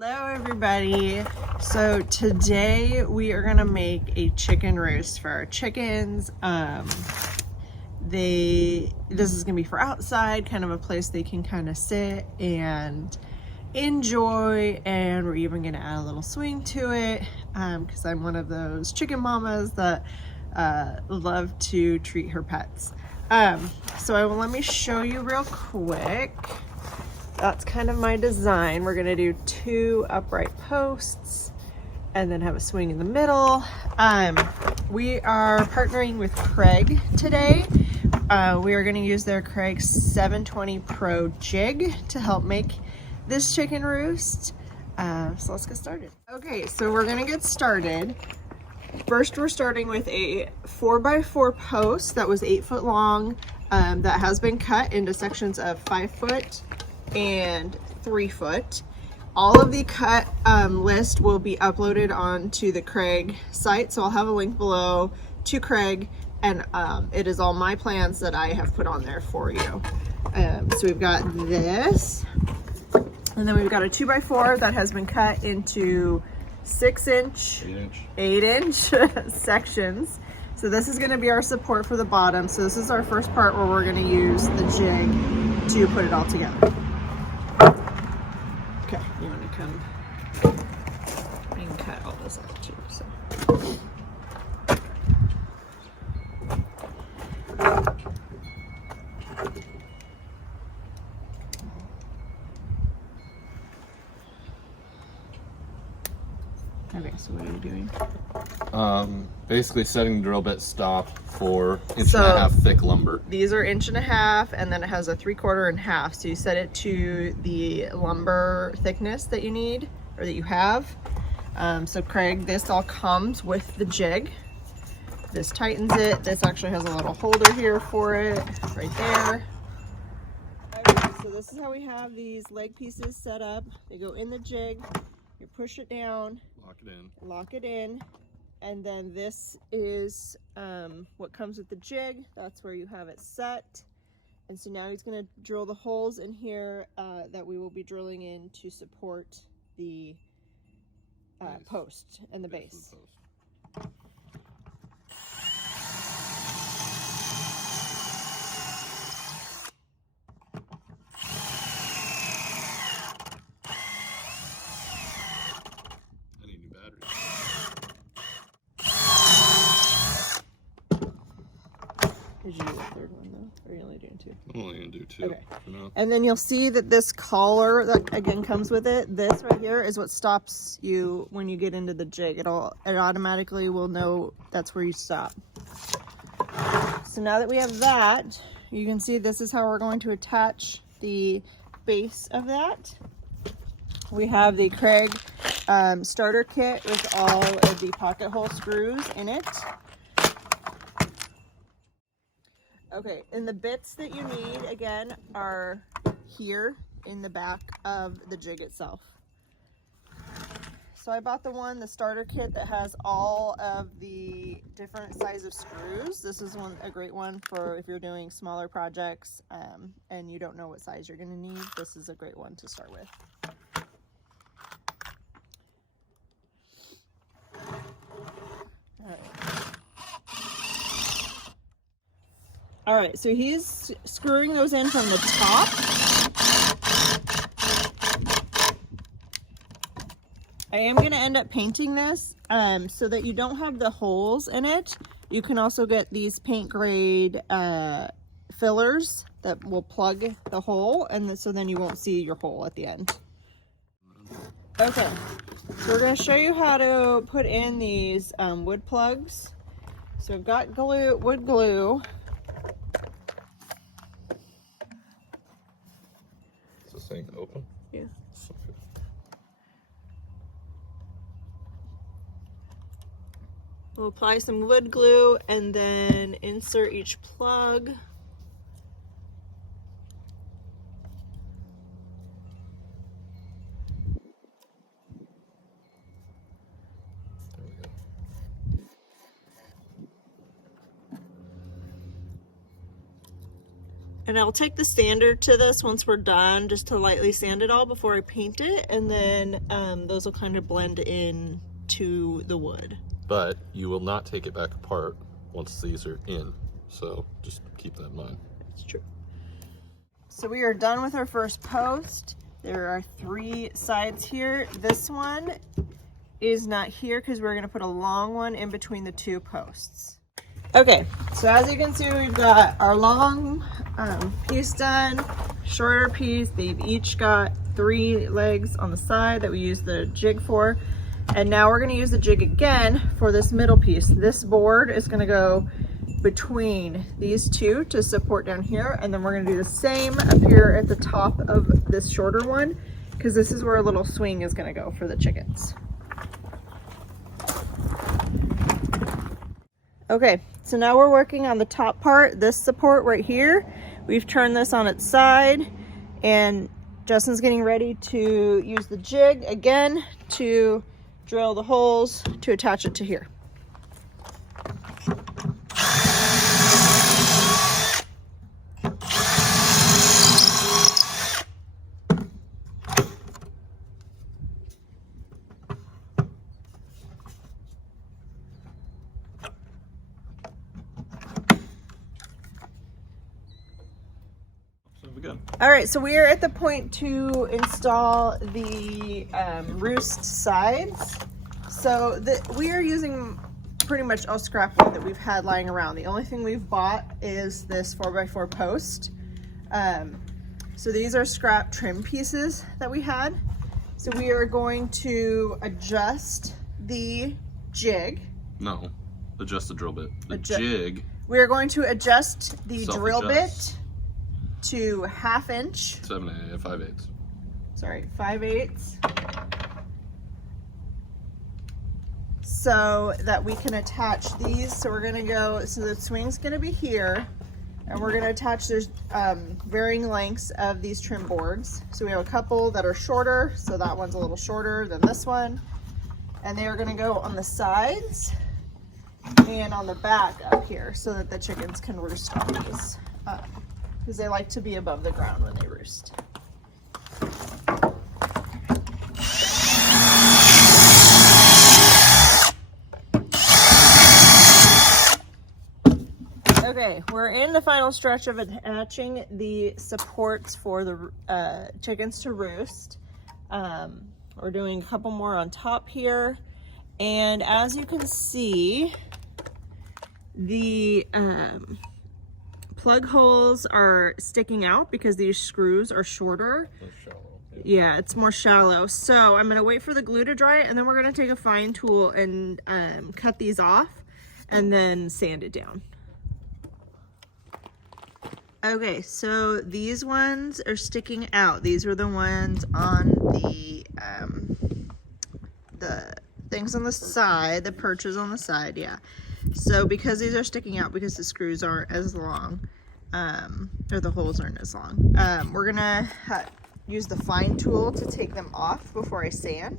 Hello everybody. So today we are gonna make a chicken roast for our chickens. This is gonna be for outside, kind of a place they can kind of sit and enjoy, and we're even gonna add a little swing to it because I'm one of those chicken mamas that love to treat her pets. Let me show you real quick. That's kind of my design. We're gonna do 2 upright posts and then have a swing in the middle. We are partnering with Craig today. We are gonna use their Craig 720 Pro jig to help make this chicken roost. So let's get started. Okay, so we're gonna get started. First, we're starting with a 4x4 post that was 8 foot long, that has been cut into sections of 5 foot and 3 foot. All of the cut list will be uploaded onto the Craig site, so I'll have a link below to Craig, and it is all my plans that I have put on there for you. So we've got this, and then we've got a 2x4 that has been cut into 6-inch, 8-inch sections. So this is going to be our support for the bottom. So this is our first part where we're going to use the jig to put it all together. Okay, you want to come and cut all this out too. So. Okay, so what are you doing? Basically setting the drill bit stop for 1.5 inch thick lumber. These are 1.5 inch, and then it has a 3/4 and half. So you set it to the lumber thickness that you need, or that you have. So Craig, this all comes with the jig. This tightens it. This actually has a little holder here for it, right there. Okay, so this is how we have these leg pieces set up. They go in the jig. You push it down, lock it in, and then this is what comes with the jig. That's where you have it set. And so now he's going to drill the holes in here that we will be drilling in to support the post and the base. Did you do a third one though? Or are you only doing 2? I'm only gonna do 2. Okay. For now. And then you'll see that this collar that again comes with it, this right here is what stops you when you get into the jig. It automatically will know that's where you stop. So now that we have that, you can see this is how we're going to attach the base of that. We have the Craig starter kit with all of the pocket hole screws in it. Okay, and the bits that you need, again, are here in the back of the jig itself. So I bought the starter kit that has all of the different size of screws. This is a great one for if you're doing smaller projects and you don't know what size you're going to need. This is a great one to start with. All right. All right, so he's screwing those in from the top. I am going to end up painting this so that you don't have the holes in it. You can also get these paint grade fillers that will plug the hole, and so then you won't see your hole at the end. Okay, so we're going to show you how to put in these wood plugs. So I've got wood glue. Thing open? Yeah. Okay. We'll apply some wood glue and then insert each plug. There we go. And I'll take the sander to this once we're done, just to lightly sand it all before I paint it, and then those will kind of blend in to the wood. But you will not take it back apart once these are in, so just keep that in mind. It's true. So we are done with our first post. There are 3 sides here. This one is not here because we're going to put a long one in between the 2 posts. Okay, so as you can see, we've got our long piece done, shorter piece. They've each got 3 legs on the side that we use the jig for. And now we're going to use the jig again for this middle piece. This board is going to go between these 2 to support down here, and then we're going to do the same up here at the top of this shorter one, because this is where a little swing is going to go for the chickens. Okay, so now we're working on the top part, this support right here. We've turned this on its side, and Justin's getting ready to use the jig again to drill the holes to attach it to here. All right, so we are at the point to install the roost sides. So we are using pretty much all scrap wood that we've had lying around. The only thing we've bought is this 4x4 post. So these are scrap trim pieces that we had. So we are going to adjust the jig. No, adjust the drill bit. The jig. We are going to adjust the drill bit to 1/2 inch. 5/8. Sorry, 5/8. So that we can attach these. So we're gonna go, so the swing's gonna be here, and we're gonna attach, there's varying lengths of these trim boards. So we have a couple that are shorter, so that one's a little shorter than this one. And they are gonna go on the sides and on the back up here so that the chickens can roost on these. Because they like to be above the ground when they roost. Okay, we're in the final stretch of attaching the supports for the chickens to roost. We're doing a couple more on top here. And as you can see, the plug holes are sticking out because these screws are shorter. Yeah, it's more shallow. So I'm gonna wait for the glue to dry, and then we're gonna take a fine tool and cut these off and then sand it down. Okay, so these ones are sticking out. These were the ones on the things on the side, the perches on the side, yeah. So because these are sticking out because the screws aren't as long, or the holes aren't as long, we're gonna use the fine tool to take them off before I sand.